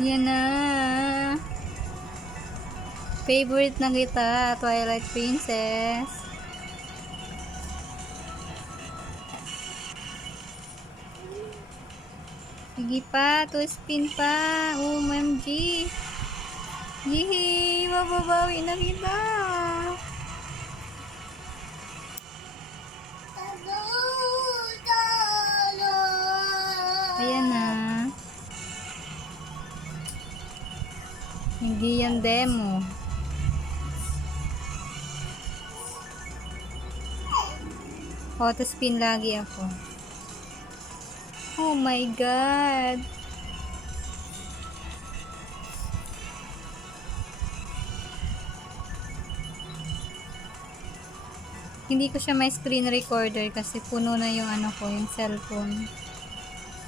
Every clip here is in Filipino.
Yan na. Favorite na kita, Twilight Princess. Sige pa, 2 spin pa. OMG. Yehey, mababawi na kita. Ayan na. Hindi yan demo. Auto spin lagi ako. Oh my God. Hindi ko siya may screen recorder kasi puno na yung ano ko, yung cellphone.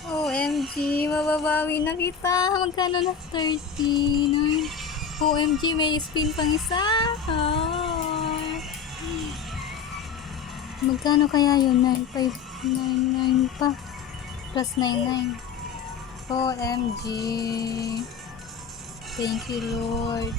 OMG, mababawi na kita. Magkano na? 39. OMG, may spin pang isa. Oh. Magkano kaya yun? 9599 pa. Plus 99. OMG. Thank you, Lord.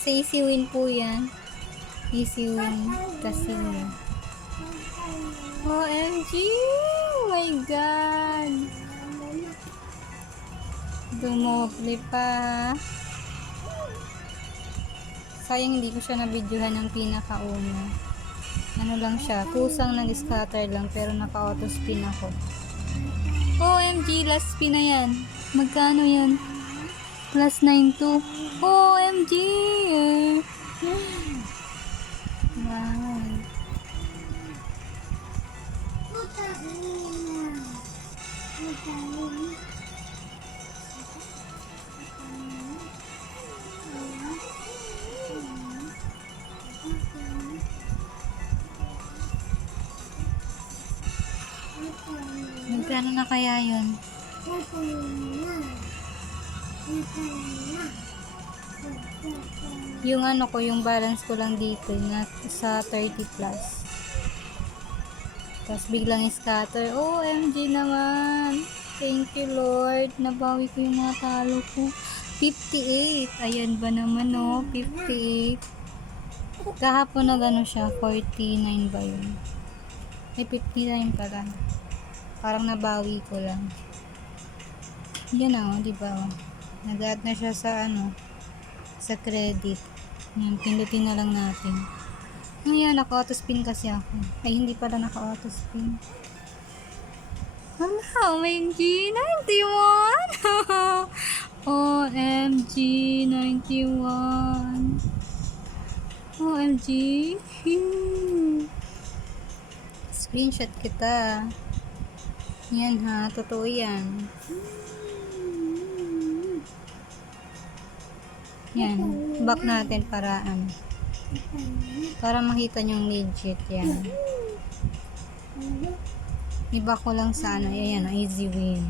Sa easy win po yan. Easy win kasi yun. OMG! Oh my God! Dumoble pa. Sayang hindi ko siya na-videohan ng pinakauna. Ano lang siya, kusang nag-scatter lang pero naka-auto spin ako. OMG! Last spin na yan. Magkano yan? Plus 92. OMG! Wow. Magkano na kaya yun? Yung ano ko, yung balance ko lang dito na sa 30 plus. Tapos biglang scatter. OMG naman. Thank you, Lord. Nabawi ko yung mga talo ko. 58. Ayan ba naman, no? 58. Kahapon na gano'n siya. 49 ba yun? Ay, 59 pala. Parang nabawi ko lang. Yan na, oh, diba? Oh. Nag-add na siya sa ano, sa credit. Yan, pindutin na lang natin. Ngayon, naka-auto spin kasi ako. Ay, hindi pala naka-auto spin. OMG 91! OMG 91! OMG! Screenshot kita. Yan ha, totoo yan. Yan, back natin para makita nyong legit yan. Iba ko lang sa ano, yan, easy win.